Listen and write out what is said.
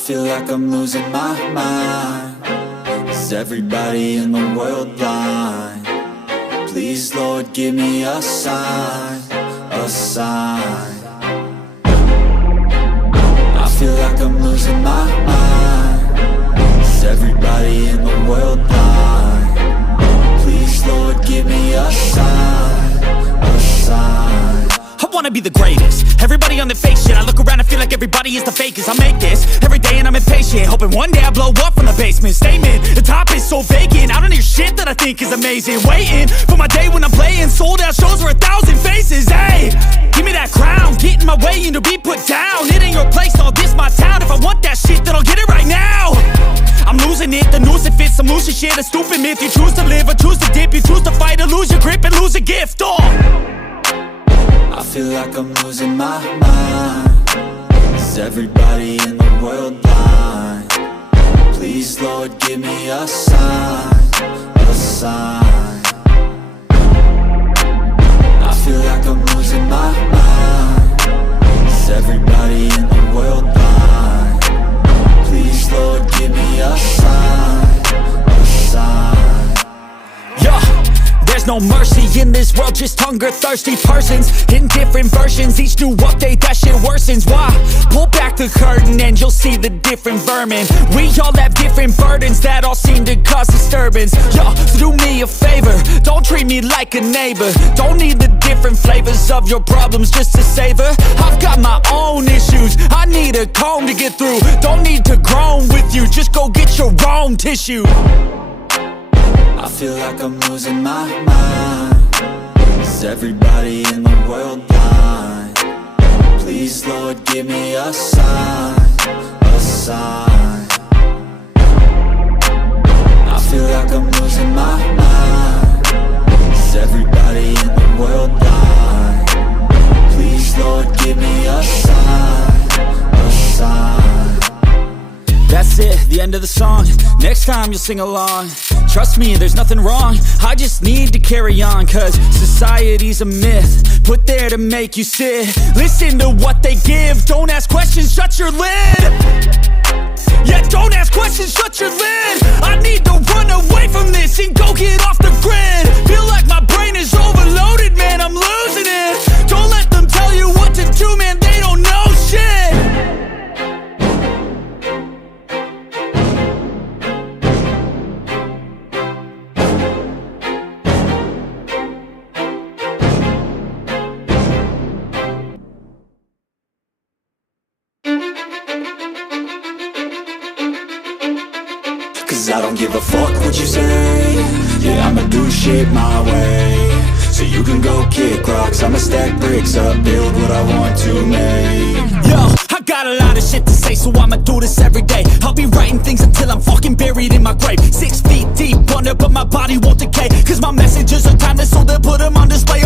feel like I'm losing my mind. Is everybody in the world blind? Please, Lord, give me a sign, a sign. I feel like I'm losing my mind. Is everybody in the world blind? Please, Lord, give me a sign, a sign. I wanna be the greatest. Everybody on the fake shit. I look around and feel like everybody is the fakest. I make this every day and I'm impatient, hoping one day I blow up from the basement. Statement, the top is so vacant. I don't hear shit that I think is amazing. Waiting for my day when I'm playing sold out shows for 1,000 faces. Hey, give me that crown, get in my way and to be put down. It ain't your place, all this my town. If I want that shit, then I'll get it right now. I'm losing it, the noose it fits. I'm losing shit, a stupid myth. You choose to live or choose to dip. You choose to fight or lose your grip and lose a gift. I feel like I'm losing my mind. Is everybody in the world blind? Please, Lord, give me a sign, a sign. I feel like I'm losing my mind. Is everybody in the world blind? Please, Lord, give me a sign, a sign. Yeah. There's no mercy in this world, just hunger-thirsty persons in different versions. Each new update, that shit worsens. Why? Pull back the curtain and you'll see the different vermin. We all have different burdens that all seem to cause disturbance. Yo, so do me a favor, don't treat me like a neighbor. Don't need the different flavors of your problems just to savor. I've got my own issues, I need a comb to get through. Don't need to groan with you, just go get your own tissue. I feel like I'm losing my mind. Is everybody in the world blind? Please, Lord, give me a sign, a sign. I feel like I'm losing my mind. Is everybody in the world blind? Please, Lord, give me a sign, a sign. That's it, the end of the song. Next time you'll sing along. Trust me, there's nothing wrong. I just need to carry on, cause society's a myth put there to make you sit. Listen to what they give. Don't ask questions, shut your lid. Yeah, don't ask questions, shut your lid. I need to run away from this and go get off the grid. Feel like my brain is overloaded, man, I'm losing it. Don't let them tell you what to do, man, they don't know shit. I don't give a fuck what you say. Yeah, I'ma do shit my way. So you can go kick rocks, I'ma stack bricks up, build what I want to make. Yo, I got a lot of shit to say, so I'ma do this every day. I'll be writing things until I'm fucking buried in my grave. 6 feet deep under, but my body won't decay. Cause my messages are timeless, so they'll put them on display.